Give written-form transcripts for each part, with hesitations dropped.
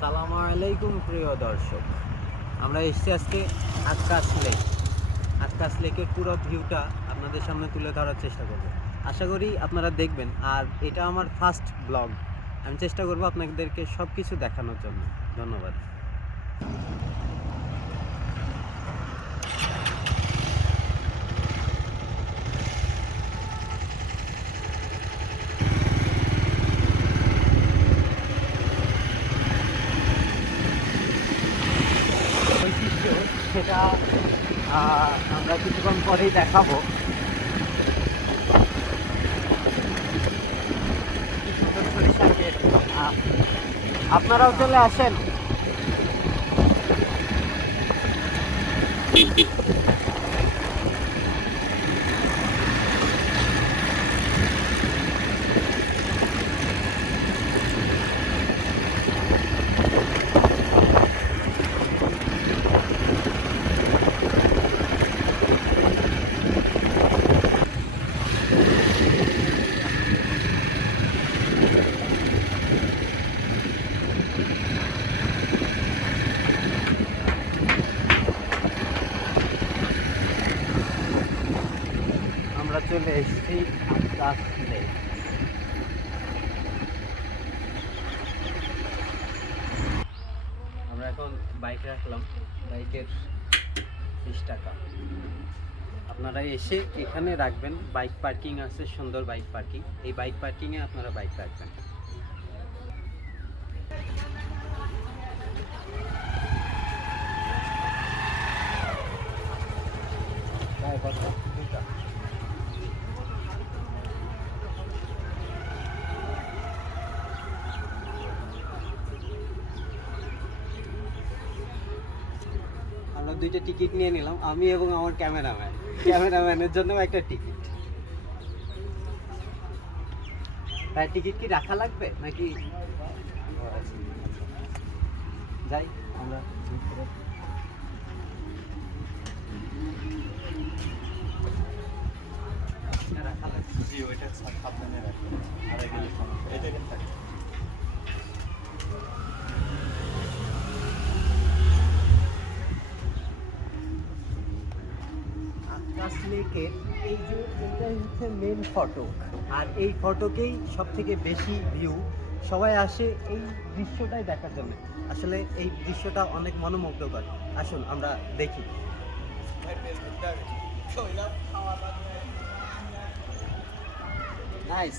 আসসালামু আলাইকুম প্রিয় দর্শক, আমরা এসেছি আজকে আক্কাস লেকের পুরো ভিউটা আপনাদের সামনে তুলে ধরার চেষ্টা করব। আশা করি আপনারা দেখবেন। আর এটা আমার ফার্স্ট ব্লগ, আমি চেষ্টা করব আপনাদেরকে সব কিছু দেখানোর জন্য। ধন্যবাদ। বৈশিষ্ট্য সেটা আমরা কিছুক্ষণ পরেই দেখাবো। কি সুন্দর সরিষার ক্ষেত। আপনারাও চলে আসেন। আমরা চলে এসেছি আক্কাস লেক। আমরা এখন বাইক রাখলাম, বাইকের 30 টাকা। আপনারা এসে এখানে রাখবেন, বাইক পার্কিং আছে, সুন্দর বাইক পার্কিং। এই বাইক পার্কিংয়ে আপনারা বাইক রাখবেন। আমরা দুইটা টিকিট নিয়ে নিলাম, আমি এবং আমার ক্যামেরাম্যানের জন্য একটা টিকিট। তাই টিকিট কি রাখা লাগবে নাকি যাই আমরা? রাখা লাগবে। জি, ওইটা সাবধানে রাখবেন, আর গেলে সমস্যা। এটা কিন্তু আক্কাস লেকের এই যে এটা হচ্ছে মেন ফটক, আর এই ফটকেই সব থেকে বেশি ভিউ। সবাই আসে এই দৃশ্যটাই দেখার জন্য। আসলে এই দৃশ্যটা অনেক মনোমুগ্ধকর। আসুন আমরা দেখি। নাইস।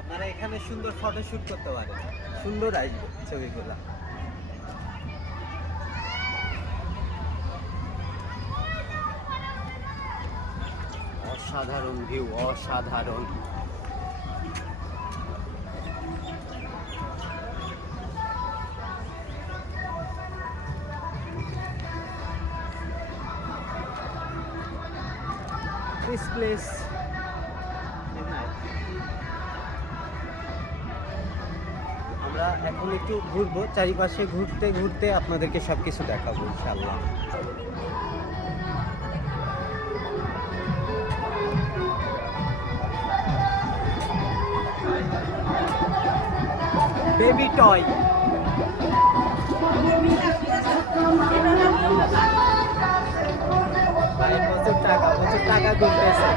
আপনারা এখানে সুন্দর ফটোশুট করতে পারেন, সুন্দর আসবে ছবিগুলো। অসাধারণ ভিউ, অসাধারণ। This place আমরা এখন একটু ঘুরবো, চারিপাশে ঘুরতে ঘুরতে আপনাদেরকে সবকিছু দেখাবো ইনশাআল্লাহ। বেবি টয়, প্রচুর টাকা গুনতেছে।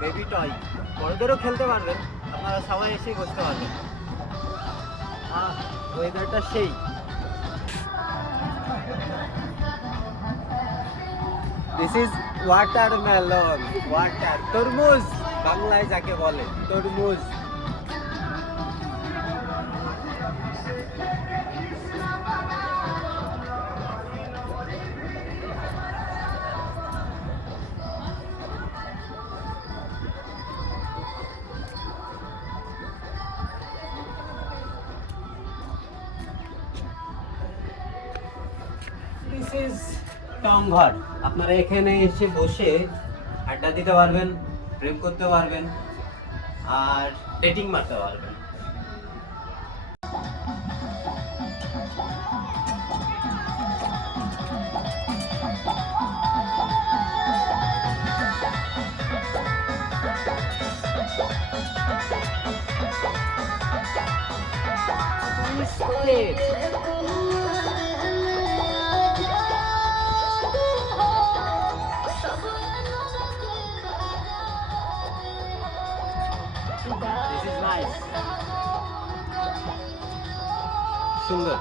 বেবি টয়, বড়দেরও খেলতে পারবেন, আপনারা সবাই এসে বসতে পারবেন। ওয়েদারটা সেই। দিস ইজ ওয়াটারমেলন, তরমুজ বাংলায় যাকে বলে, তরমুজ। দিস ইজ টংঘর। আপনারা এখানে এসে বসে আড্ডা দিতে পারবেন, প্রেম করতে পারবেন, আর ডেটিং মারতে পারবেন। প্লেট। This is nice. সুন্দর।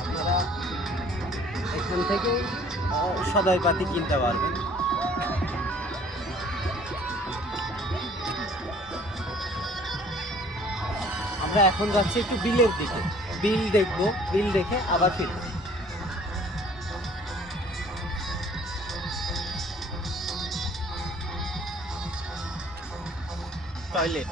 আপনারা এখান থেকে সদাইপাতি কিনতে পারবেন। আমরা এখন যাচ্ছি একটু বিলের দিকে, বিল দেখবো, বিল দেখে আবার ফিরবো। টয়লেট।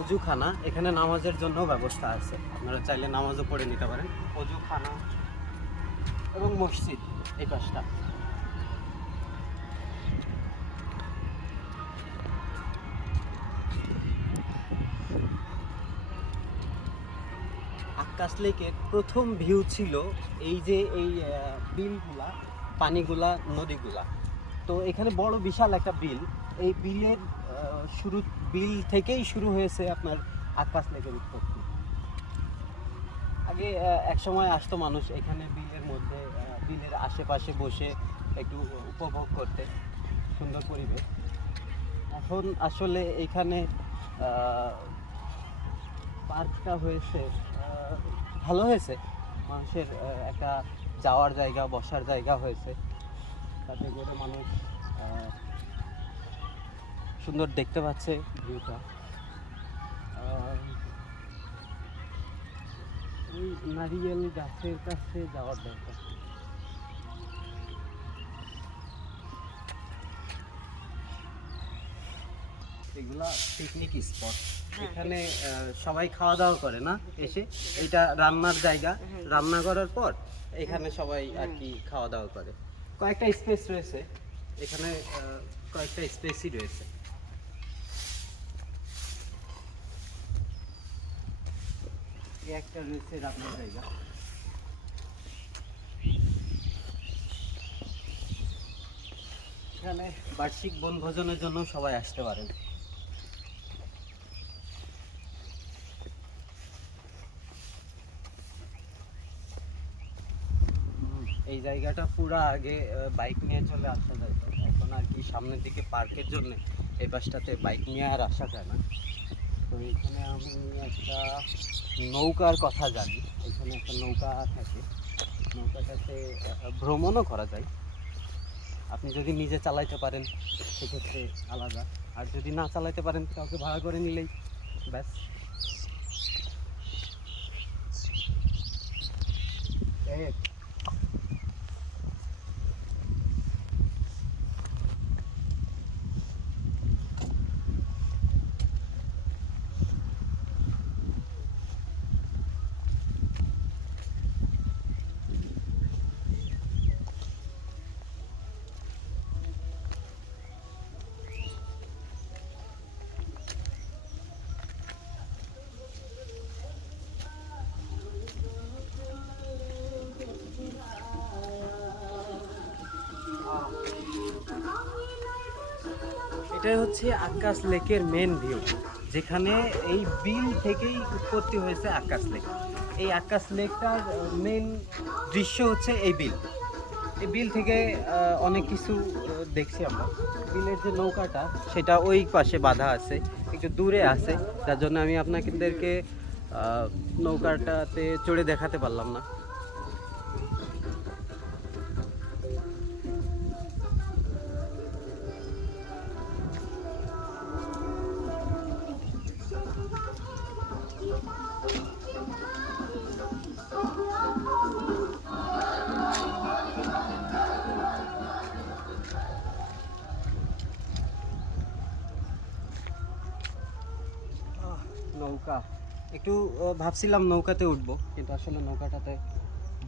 অজুখানা, এখানে নামাজের জন্য ব্যবস্থা আছে, আপনারা চাইলে নামাজও পড়ে নিতে পারেন। অজুখানা এবং মসজিদ এই পাশটা। আক্কাস লেকের প্রথম ভিউ ছিল এই যে এই বিলগুলা, পানিগুলা, নদীগুলা। তো এখানে বড় বিশাল একটা বিল, এই বিলের বিল থেকেই শুরু হয়েছে আপনার আক্কাস লেকের উৎপত্তি। আগে এক সময় আসতো মানুষ এখানে বিলের মধ্যে, বিলের আশেপাশে বসে একটু উপভোগ করতে, সুন্দর পরিবেশ। এখন আসলে এখানে পার্কটা হয়েছে, ভালো হয়েছে, মানুষের একটা যাওয়ার জায়গা, বসার জায়গা হয়েছে, তাতে করে মানুষ সুন্দর দেখতে পাচ্ছে ভিউটা। ওই নারিয়েল গাছের কাছে যাওয়ার দরকার। এগুলা পিকনিক স্পট, এখানে সবাই খাওয়া দাওয়া করে না এসে, এটা রান্নার জায়গা, রান্না করার পর এখানে সবাই আর কি খাওয়া দাওয়া করে। কয়েকটা স্পেস রয়েছে এখানে, কয়েকটা স্পেসই রয়েছে। একটা রয়েছে রান্নার জায়গা। এখানে বার্ষিক বনভোজনের জন্য সবাই আসতে পারেন। এই জায়গাটা পুরা আগে বাইক নিয়ে চলে আসা যায়, এখন আর কি সামনের দিকে পার্কের জন্য এই পাশটাতে বাইক নিয়ে আর আসা যায় না। তো এখানে আমি একটা নৌকার কথা জানি, এখানে একটা নৌকা থাকে, নৌকাটাতে ভ্রমণও করা যায়। আপনি যদি নিজে চালাইতে পারেন সেক্ষেত্রে আলাদা, আর যদি না চালাইতে পারেন কাউকে ভাড়া করে নিলেই ব্যাস। এটাই হচ্ছে আক্কাস লেকের মেন ভিউ। যেখানে এই বিল থেকেই উৎপত্তি হয়েছে আক্কাস লেক। এই আক্কাস লেকটার মেন দৃশ্য হচ্ছে এই বিল। এই বিল থেকে অনেক কিছু দেখছি আমরা। বিলের যে নৌকাটা সেটা ওই পাশে বাঁধা আছে, একটু দূরে আছে, যার জন্য আমি আপনাদেরকে নৌকাটাতে চড়ে দেখাতে পারলাম না। নৌকা একটু ভাবছিলাম নৌকাতে উঠবো, কিন্তু আসলে নৌকাটাতে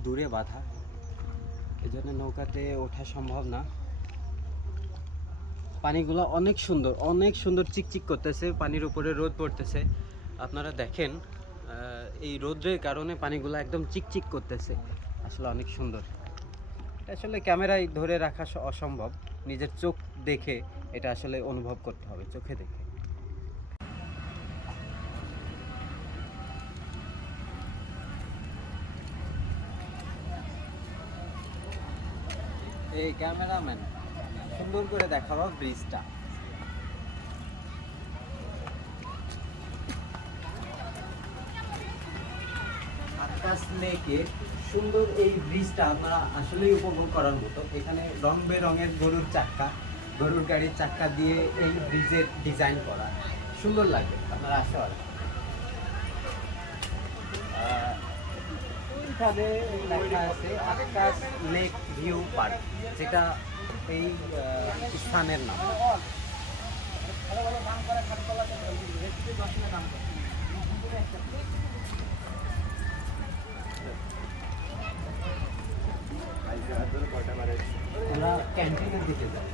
দূরে বাঁধা, এই জন্য নৌকাতে ওঠা সম্ভব না। পানিগুলো অনেক সুন্দর, অনেক সুন্দর, চিকচিক করতেছে, পানির উপরে রোদ পড়তেছে। আপনারা দেখেন এই রোদের কারণে পানিগুলো একদম চিকচিক করতেছে, আসলে অনেক সুন্দর। এটা আসলে ক্যামেরায় ধরে রাখা অসম্ভব, নিজের চোখ দেখে এটা আসলে অনুভব করতে হবে, চোখে দেখে। এই ক্যামেরাম্যান সুন্দর করে দেখাবো ব্রিজটা। আক্কাস লেকের সুন্দর এই ব্রিজটা আপনারা আসলেই উপভোগ করার মতো। এখানে রং বেরঙের গরুর চাক্কা, গরুর গাড়ির চাক্কা দিয়ে এই ব্রিজের ডিজাইন করা, সুন্দর লাগে, আপনারা আসা। ওইখানে লেখা আছে আক্কাস লেক ভিউ পার্ক, যেটা এই স্থানের নাম। আমরা ক্যান্টিনের দিকে যাই।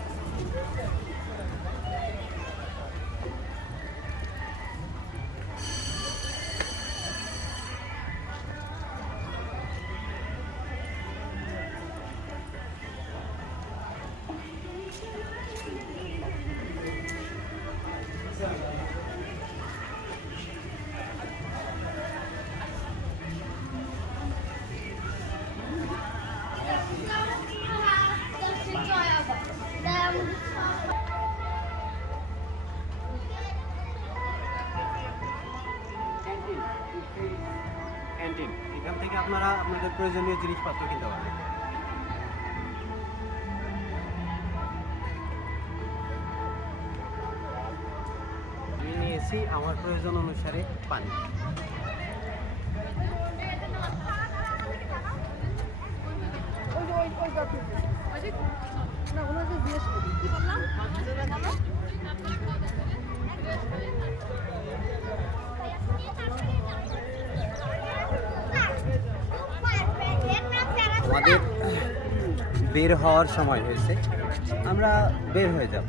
ক্যান্টিন, এখান থেকে আপনারা আপনাদের প্রয়োজনীয় জিনিসপত্র কিনতে পারবেন। আমি নিয়েছি আমার প্রয়োজন অনুসারে পানি। আমাদের বের হওয়ার সময় হয়েছে, আমরা বের হয়ে যাব।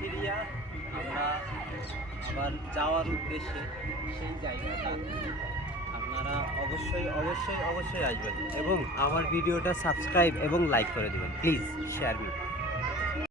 ফিরিয়া আমরা আবার যাওয়ার উদ্দেশ্যে সেই জায়গাটা আপনারা অবশ্যই অবশ্যই অবশ্যই আসবেন এবং আমার ভিডিওটা সাবস্ক্রাইব এবং লাইক করে দেবেন, প্লিজ শেয়ার করুন।